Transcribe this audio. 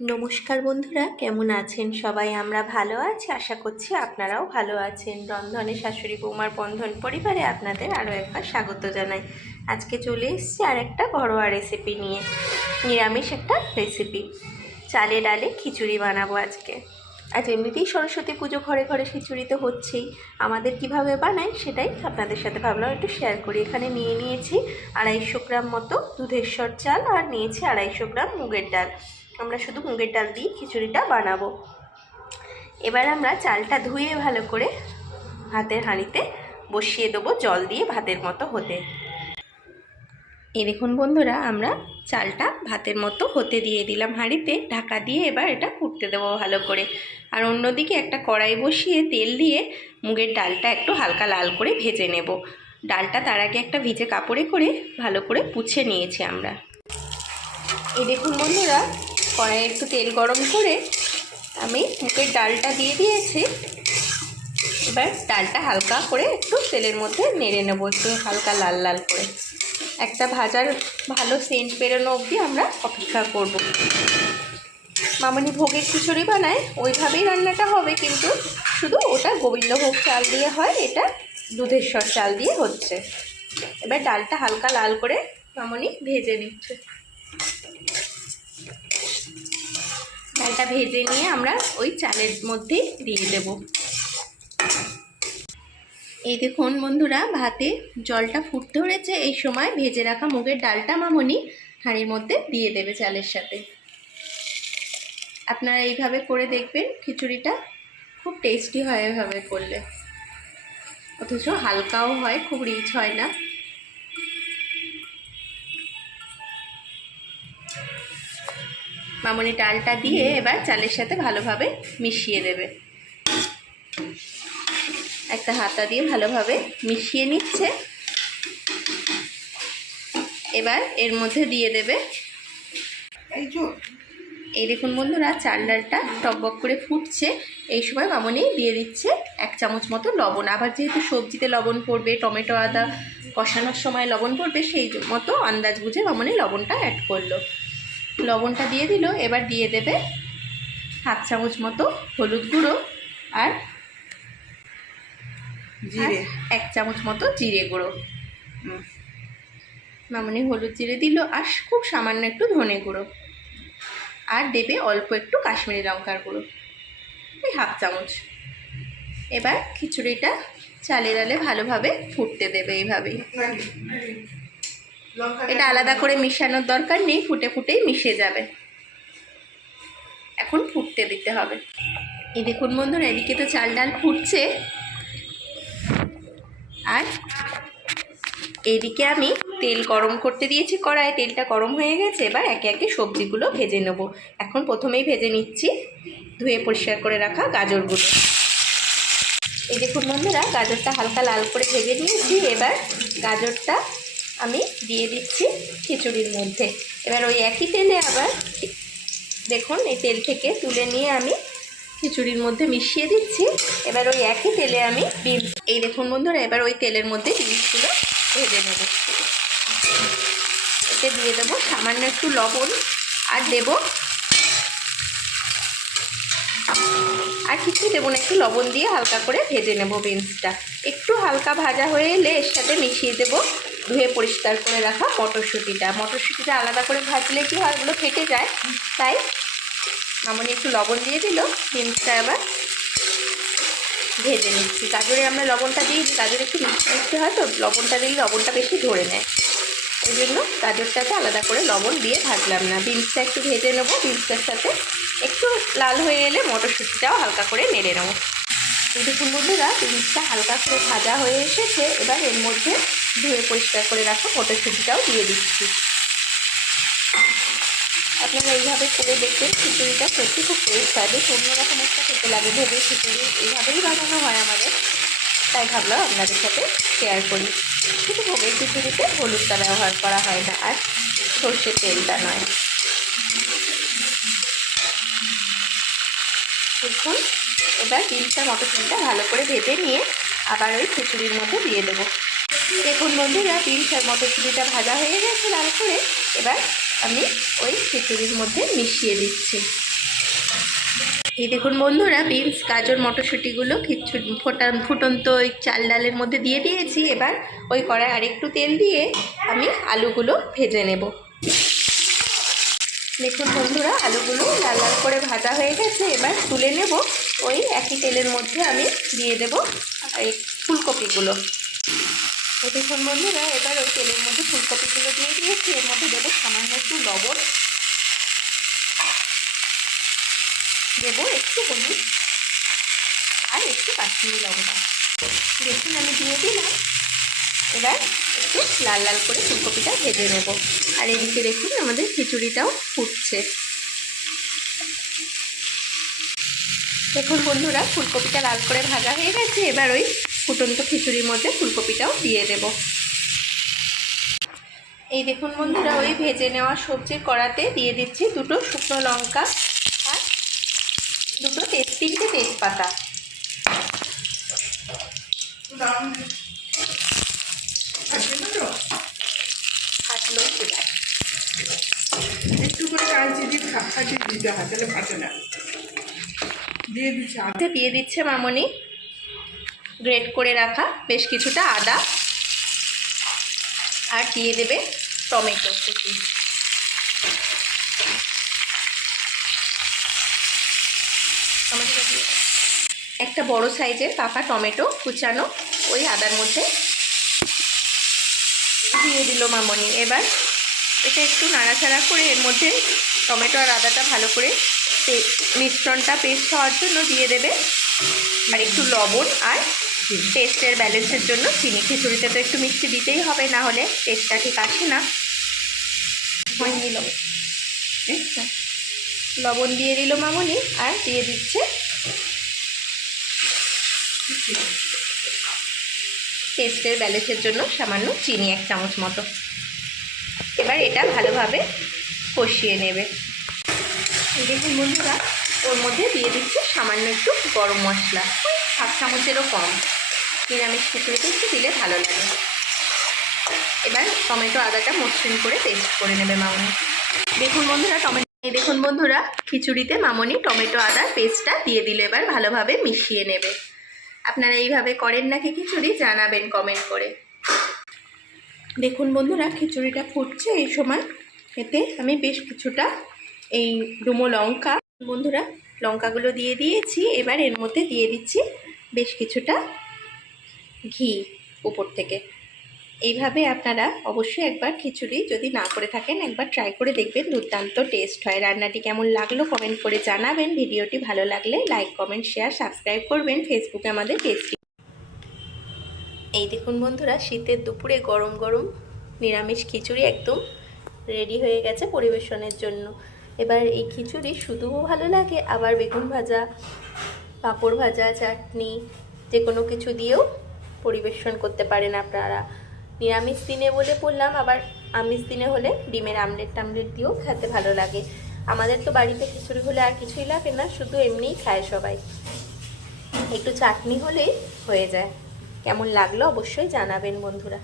নমস্কার বন্ধুরা, কেমন আছেন সবাই? আমরা ভালো আছি, আশা করছি আপনারাও ভালো আছেন। রন্ধনে শাশুড়ি বৌমার বন্ধন পরিবারে আপনাদের আরও একবার স্বাগত জানাই। আজকে চলে এসেছি আর একটা ঘরোয়া রেসিপি নিয়ে, নিরামিষ একটা রেসিপি। চালে ডালে খিচুড়ি বানাবো আজকে। আজ এমনিতেই সরস্বতী পুজো, ঘরে ঘরে খিচুড়ি তো হচ্ছেই। আমাদের কিভাবে বানাই সেটাই আপনাদের সাথে ভাবলাম একটু শেয়ার করি। এখানে নিয়েছি 250 গ্রাম মতো দুধেশ্বর চাল, আর নিয়েছি 250 গ্রাম মুগের ডাল। আমরা শুধু মুগের ডাল দিয়ে খিচুড়িটা বানাবো। এবার আমরা চালটা ধুয়ে ভালো করে ভাতের হাঁড়িতে বসিয়ে দেবো, জল দিয়ে ভাতের মতো হতে। এই দেখুন বন্ধুরা, আমরা চালটা ভাতের মতো হতে দিয়ে দিলাম হাঁড়িতে, ঢাকা দিয়ে এবার এটা ফুটতে দেবো ভালো করে। আর অন্যদিকে একটা কড়াই বসিয়ে তেল দিয়ে মুগের ডালটা একটু হালকা লাল করে ভেজে নেব। ডালটা তার আগে একটা ভিজে কাপড়ে করে ভালো করে পুছে নিয়েছি আমরা। এই দেখুন বন্ধুরা, কড়াইয়ে একটু তেল গরম করে আমি মুগের ডালটা দিয়ে দিয়েছি। এবার ডালটা হালকা করে একটু তেলের মধ্যে নেড়ে নেবো, একটু হালকা লাল লাল করে। একটা ভাজার ভালো সেন্ট বেরোনো অবধি আমরা অপেক্ষা করব। মামনি ভোগের খিচুড়ি বানায় ওইভাবেই রান্নাটা হবে, কিন্তু শুধু ওটা গোবিন্দভোগ চাল দিয়ে হয়, এটা দুধেশ্বর চাল দিয়ে হচ্ছে। এবার ডালটা হালকা লাল করে মামনি ভেজে নিচ্ছে। ডালটা ভেজে নিয়ে আমরা ওই চালের মধ্যে দিয়ে দেব। এই দেখুন বন্ধুরা, ভাতে জলটা ফুটতে ধরেছে। এই সময় ভেজে রাখা মুগের ডালটা মামনি হাঁড়ির মধ্যে দিয়ে দেবে চালের সাথে। আপনারা এইভাবে করে দেখবেন, খিচুড়িটা খুব টেস্টি হয় এভাবে করলে, অথচ হালকাও হয়, খুব রিচ হয় না। মামনি ডালটা দিয়ে এবার চালের সাথে ভালোভাবে মিশিয়ে দেবে। একটা হাতা দিয়ে ভালোভাবে মিশিয়ে নিচ্ছে। এবার এর মধ্যে দিয়ে দেবে, এই দেখুন বন্ধুরা, চাল ডালটা টকবক করে ফুটছে। এই সময় মামনি দিয়ে দিচ্ছে 1 চামচ মতো লবণ। আবার যেহেতু সবজিতে লবণ পড়বে, টমেটো আদা কষানোর সময় লবণ পড়বে, সেই মতো আন্দাজ বুঝে মামনি লবণটা অ্যাড করলো। লবণটা দিয়ে দিল। এবার দিয়ে দেবে 1/2 চামচ মতো হলুদ গুঁড়ো আর 1 চামচ মতো জিরে গুঁড়ো। মামনি হলুদ জিরে দিল, আর খুব সামান্য একটু ধনে গুঁড়ো, আর দেবে অল্প একটু কাশ্মীরি লঙ্কার গুঁড়ো, এই 1/2 চামচ। এবার খিচুড়িটা চালে ডালে ভালোভাবে ফুটতে দেবে এইভাবেই। এটা আলাদা করে মিশানোর দরকার নেই, ফুটে ফুটেই মিশে যাবে। এখন ফুটতে দিতে হবে। এই দেখুন বন্ধুরা, এদিকে তো চাল ডাল ফুটছে, আর এইদিকে আমি তেল গরম করতে দিয়েছি কড়াই। তেলটা গরম হয়ে গেছে। এবার একে একে সবজিগুলো ভেজে নেব। এখন প্রথমেই ভেজে নিচ্ছি ধুয়ে পরিষ্কার করে রাখা গাজরগুলো। এই দেখুন বন্ধুরা, গাজরটা হালকা লাল করে ভেজে নিয়েছি। এবার গাজরটা আমি দিয়ে দিচ্ছি খিচুড়ির মধ্যে। এবার ওই একই তেলে আবার দেখুন, এই তেল থেকে তুলে নিয়ে আমি খিচুড়ির মধ্যে মিশিয়ে দিচ্ছি। এবার ওই একই তেলে আমি বিনস, এই দেখুন বন্ধুরা, এবার ওই তেলের মধ্যে বিনসগুলো ভেজে নেব। এতে দিয়ে দেবো সামান্য একটু লবণ, আর দেবো আর কিছুই দেবো না, একটু লবণ দিয়ে হালকা করে ভেজে নেব বিনসটা। একটু হালকা ভাজা হয়ে এলে এর সাথে মিশিয়ে দেবো ধুয়ে পরিষ্কার করে রাখা মটরশুঁটিটা। মটরশুঁটিটা আলাদা করে ভাজলে কি হয়, ওগুলো ফেটে যায়, তাই মামনি একটু লবণ দিয়ে দিল। বিনসটা আবার ভেজে নিচ্ছি। গাজরে আমরা লবণটা দিই, গাজর একটু মিষ্টি মিষ্টি হয়, তো লবণটা দিলে লবণটা বেশি ধরে নেয়, ওই জন্য গাজরটাতে আলাদা করে লবণ দিয়ে ভাজলাম না। বিনসটা একটু ভেজে নেবো। বিনসটার সাথে একটু লাল হয়ে এলে মটরশুঁটিটাও হালকা করে নেড়ে নেবো। দেখুন বন্ধুরা, বিনসটা হালকা করে ভাজা হয়ে এসেছে। এবার এর মধ্যে ধুয়ে পরিষ্কার করে রাখা মটরশুঁটিটাও দিয়ে দিচ্ছি। আপনারা এইভাবে করে দেখবেন, খিচুড়িটা সত্যি খুব টেস্ট হয়, বেশ অন্যরকম একটা খেতে লাগে। ভোগের খিচুড়ি এইভাবেই বানানো হয় আমাদের, তাই ভাবলাম আপনাদের সাথে শেয়ার করি। শুধু ভোগের খিচুড়িতে হলুদটা ব্যবহার করা হয় না, আর সর্ষের তেলটা নয়। দেখুন, এবার বিনসটা মটরশুঁটিটা ভালো করে ভেজে নিয়ে আবার ওই খিচুড়ির মধ্যে দিয়ে দেবো। দেখুন বন্ধুরা, বিনস আর মটরশুঁটিটা ভাজা হয়ে গেছে লাল করে। এবার আমি ওই খিচুড়ির মধ্যে মিশিয়ে দিচ্ছি। এই দেখুন বন্ধুরা, বিনস, গাজর, মটরশুঁটিগুলো কিছু ফুটন্ত ওই চাল ডালের মধ্যে দিয়ে দিয়েছি। এবার ওই কড়ায় আরেকটু তেল দিয়ে আমি আলুগুলো ভেজে নেব। দেখুন বন্ধুরা, আলুগুলো লাল লাল করে ভাজা হয়ে গেছে। এবার তুলে নেব। ওই একই তেলের মধ্যে আমি দিয়ে দেব এই ফুলকপিগুলো। দেখুন বন্ধুরা, এবার ওই তেলের মধ্যে ফুলকপিগুলো দিয়ে দিয়েছি। এর মধ্যে দেবো সামান্য একটু লবণ, দেবো একটু হলুদ আর একটু কাশ্মীরি লঙ্কা। দেখুন আমি দিয়ে দিলাম। এবার একটু লাল লাল করে ফুলকপিটা ভেজে নেব। আর এদিকে দেখুন আমাদের খিচুড়িটাও ফুটছে। দেখুন বন্ধুরা, ফুলকপিটা লাল করে ভাজা হয়ে গেছে। এবার ওই ফুটন্ত খিচুড়ির মধ্যে ফুলকপিটাও দিয়ে দেব। এই দেখুন বন্ধুরা, ওই ভেজে নেওয়া সবজির কড়াতে দিয়ে দিচ্ছি দুটো শুকনো লঙ্কা আর দুটো তিনটে তেজপাতা। একটু করে কাঁচি দিয়ে ফাটিয়ে দিতে হয়, তাহলে ফাটে না। দিয়ে দিচ্ছে মামনি গ্রেট করে রাখা বেশ কিছুটা আদা, আর দিয়ে দেবে টমেটো কুচি। একটা বড় সাইজের পাকা টমেটো কুচানো ওই আদার মধ্যে দিয়ে দিল মামনি। এবার এটা একটু নাড়াচাড়া করে এর মধ্যে টমেটো আর আদাটা ভালো করে মিশ্রণটা পেস্ট হওয়ার জন্য দিয়ে দেবে আর একটু লবণ আর টেস্টের ব্যালেন্সের জন্য চিনি। খিচুড়িতে তো একটু মিষ্টি দিতেই হবে, না হলে টেস্টটা ঠিক আসে না। হয়নি লবণ দিয়ে দিল মামনি, আর দিয়ে দিচ্ছে টেস্টের ব্যালেন্সের জন্য সামান্য চিনি, 1 চামচ মতো। এবার এটা ভালোভাবে কষিয়ে নেবে। দেখুন বন্ধুরা, ওর মধ্যে দিয়ে দিচ্ছে সামান্য একটু গরম মশলা, 1 চামচেরও কম। নিরামিষ খিচুড়িতে একটু দিলে ভালো লাগে। এবার টমেটো আদাটা মসৃণ করে পেস্ট করে নেবে মামনি। দেখুন বন্ধুরা, খিচুড়িতে মামনি টমেটো আদার পেস্টটা দিয়ে দিলে এবার ভালোভাবে মিশিয়ে নেবে। আপনারা এইভাবে করেন নাকি খিচুড়ি, জানাবেন কমেন্ট করে। দেখুন বন্ধুরা, খিচুড়িটা ফুটছে। এই সময় এতে আমি বেশ কিছুটা এই ডুমো লঙ্কা, বন্ধুরা লঙ্কাগুলো দিয়ে দিয়েছি। এবার এর মধ্যে দিয়ে দিচ্ছি বেশ কিছুটা ঘি উপর থেকে। এইভাবে আপনারা অবশ্যই একবার খিচুড়ি যদি না করে থাকেন একবার ট্রাই করে দেখবেন, দুর্দান্ত টেস্ট হয়। রান্নাটি কেমন লাগলো কমেন্ট করে জানাবেন। ভিডিওটি ভালো লাগলে লাইক, কমেন্ট, শেয়ার, সাবস্ক্রাইব করবেন। ফেসবুকে আমাদের পেজটি। এই দেখুন বন্ধুরা, শীতের দুপুরে গরম গরম নিরামিষ খিচুড়ি একদম রেডি হয়ে গেছে পরিবেশনের জন্য। এবার এই খিচুড়ি শুধুও ভালো লাগে, আবার বেগুন ভাজা, পাঁপড় ভাজা, চাটনি যে কোনো কিছু দিয়েও পরিবেশন করতে পারেন আপনারা। নিরামিষ দিনে বলে বললাম, আবার আমিষ দিনে হলে ডিমের আমলেট দিয়েও খেতে ভালো লাগে। আমাদের তো বাড়িতে খিচুড়ি হলে আর কিছুই লাগে না, শুধু এমনিই খায় সবাই। একটু চাটনি হলেই হয়ে যায়। কেমন লাগলো অবশ্যই জানাবেন বন্ধুরা।